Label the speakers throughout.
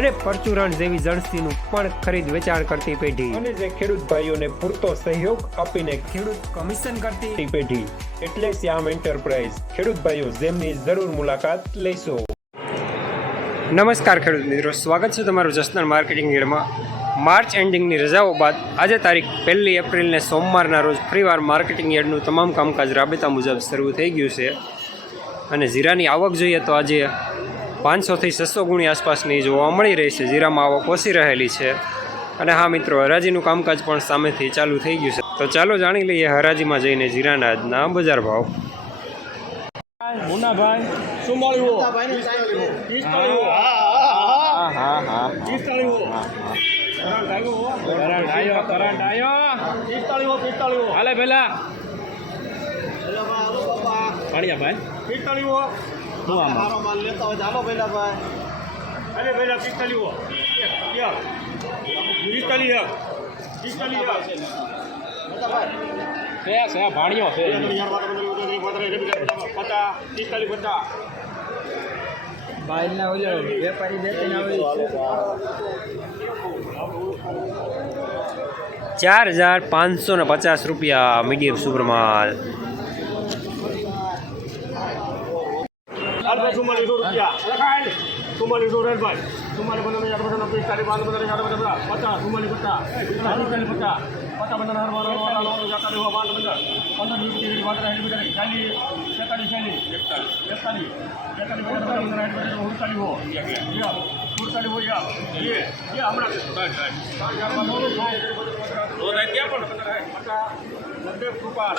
Speaker 1: અને પરચુરણ જેવી જણસીનું પણ ખરીદ વેચાણ કરતી પેઢી. અને જે ખેડૂત ભાઈઓને પૂરતો સહયોગ આપીને ખેડૂત કમિશન કરતી પેઢી. એટલે શ્યામ એન્ટરપ્રાઇઝ. ખેડૂત ભાઈઓ જેમની જરૂર મુલાકાત લેશો. નમસ્કાર ખેડૂત મિત્રો. સ્વાગત છે તમારું જસનલ માર્કેટિંગ યાર્ડમાં માર્ચ એન્ડિંગની રજાઓ બાદ આજે તારીખ પહેલી એપ્રિલને સોમવારના રોજ ફરીવાર માર્કેટિંગ યાર્ડનું તમામ કામકાજ રાબેતા મુજબ શરૂ થઈ ગયું છે. અને જીરાની આવક જોઈએ તો આજે પાંચસોથી છસો ગુણી આસપાસની જોવા મળી રહી છે જીરામાં આવક ઓછી રહેલી છે. અને હા મિત્રો હરાજીનું કામકાજ પણ સામેથી ચાલુ થઈ ગયું છે. તો ચાલો જાણી લઈએ હરાજીમાં જઈને જીરાના આજના બજાર ભાવ.
Speaker 2: મુનાભાઈ
Speaker 1: હા? હા. હા.
Speaker 2: હાલે પેલા. ભાઈ. પિસ્તાળીઓ શું આમાં
Speaker 3: માલ લેતા હોય ચાલો પેલા ભાઈ
Speaker 2: અરે પેલા પિસ્તાળીઓ પિસ્તાલીસ એક પિસ્તાલીસ એક છે છે ભાણિયો છે પચાસ પિસ્તાલીસ પચાસ
Speaker 3: બહારના ઓલો વેપારી બેસીને
Speaker 1: ચાર હજાર પાંચસો ને પચાસ રૂપિયા મીડિયમ સુપરમાલ
Speaker 2: ચુમ્માલીસો રૂપિયા ચુમ્માલીસો રેડભાઈ ચુમ્માલી પંદર હજાર પચાસ પિસ્તાલીસ પાંચ પંદર હજાર પચાસ પચાસ ચુમ્માલી પચાસ ચાલીસ પચાસ પચાસ પંદર હજાર બાર જાતાલીસ પાંચ પંદર પંદર વીસ પાંત્રીસ સાઠ પિસ્તાલીસ ચાલીસ તેતાલીસ ચાલીસ એકતાલીસ એકતાલીસ એકતાલીસ પંદર પંદર સાઠ પંદર ઉડતાલીસ હો ઉડતાલીસ હો યા એ એ હમણાં ક્યાં પણ પચાસ નબ્બે રૂપિયા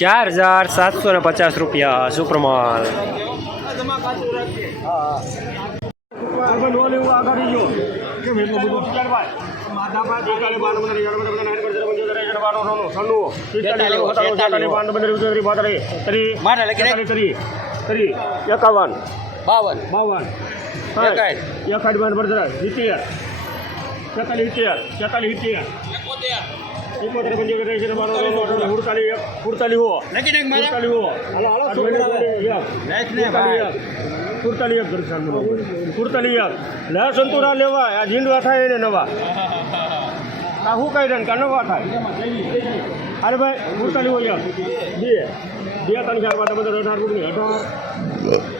Speaker 1: ચાર હજાર સાતસો ને પચાસ રૂપિયા સુપ્રમાલ
Speaker 2: એકાવન
Speaker 3: બાવન
Speaker 2: બાવન
Speaker 3: એકાઠ.
Speaker 2: એકાઠ બાર પંદર સિત્તેર તેતાલીસ સિત્તેર તેતાલીસ સિત્તેર એકોતેર પંચોતેર એંસી બાર હુડતાલીસ એક હુડતાલીસ હો સુડતાલીસ હો
Speaker 3: હાલો, હાલો,
Speaker 2: સુડતાલીસ એક.
Speaker 3: નાખ ને ભાઈ.
Speaker 2: સુડતાલીસ એક લે સંતુરા લેવા આ ઝીંડવા થાય એને નવા આ શું કહી દે નવા થાય અરે ભાઈ સુડતાલીસ હોય. બે બે ત્રણ ચાર પાંચ પંદર અઢાર ઓગણીસ અઢાર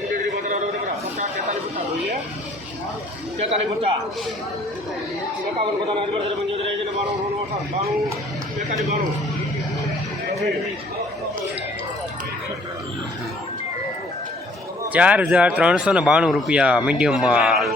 Speaker 2: તેતાલીસ પચાસ એકાવન પચાસ પંચોતેર એંસી બાણું બાણું બેતાલીસ, બાણું.
Speaker 1: ચાર હજાર ત્રણસો ને બાણું રૂપિયા મીડિયમ માલ